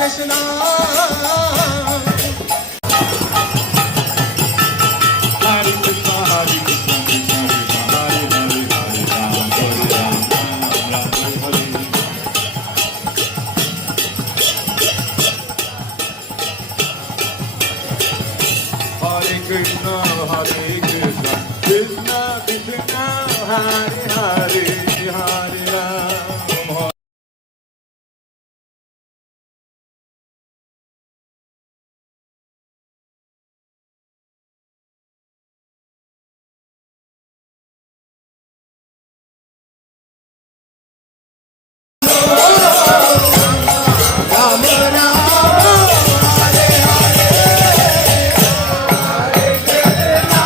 Krishna. Hare Krishna, Hare Krishna, Krishna Krishna, Hare Hare, Hare Rama, Hare Rama, Rama Hare Hare. Hare Krishna, Hare Krishna, Krishna Krishna, Hare Hare, Hare Rama.